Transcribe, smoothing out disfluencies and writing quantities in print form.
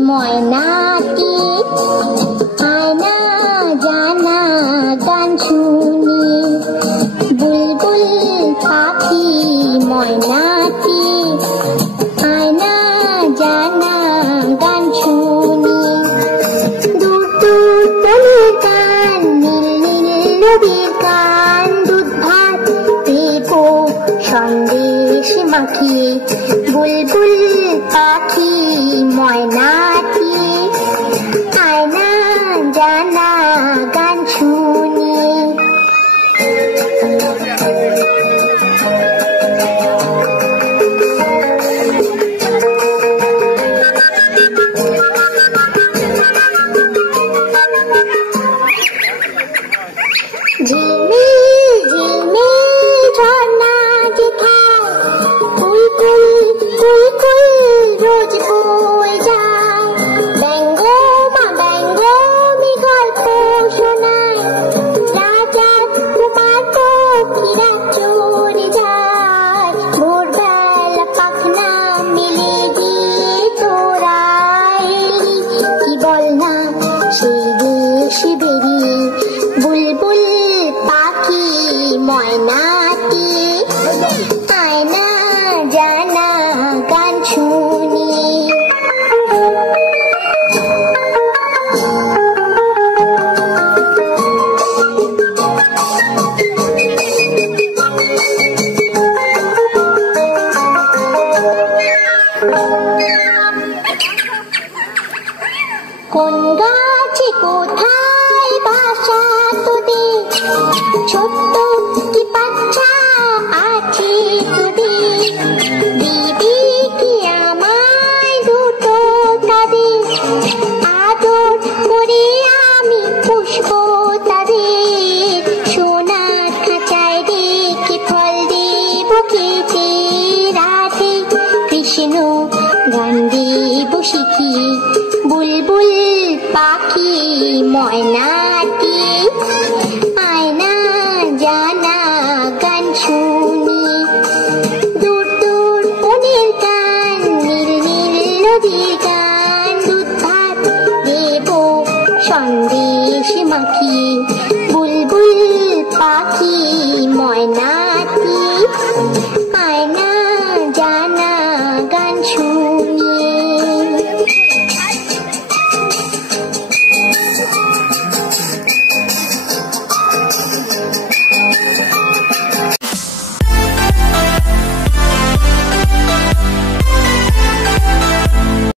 ময়নাটি আয়না জানা গান শুনি বুলবুল পাখি ময়নাটি আয়না জানা গান শুনি দূর দূর বনের গান নীল নীল নদীর গান দুধ ভাত দেবো সন্দেশ মাখিয়ে বুলবুল পাখি ময়নাটি আয়না জানা গান শুনি ঝিলমিল ঝিলমিল ঝর্ণা দেখায় কুলকুল কুলকুল রোজ বয়ে যায় ব্যঙ্গ মা ব্যঙ্গ গল্প শোনায় রাজার কুমার পক্ষীরা চড়ে যায় ভোরবেলা পাখনা মেলে দিয়ে তোরা এলি কি বল না সেই দেশে বেরিয়ে বুলবুল পাখি ময়নাটি আয়না জানা গান শুনি কোন গাছে কোথায় বাসা তোদের ছোট্ট কি বাচ্চা আছে তোদের দিবি কি আমায় দুটো তাদের আদর করে আমি পুষবো তাদের সোনার খাঁচায় রেখে ফল দেব খেতে রাধে কৃষ্ণ গান দেব শিখিয়ে বুলবুল পাখি ময়নাটি আয়না জানা গান শুনি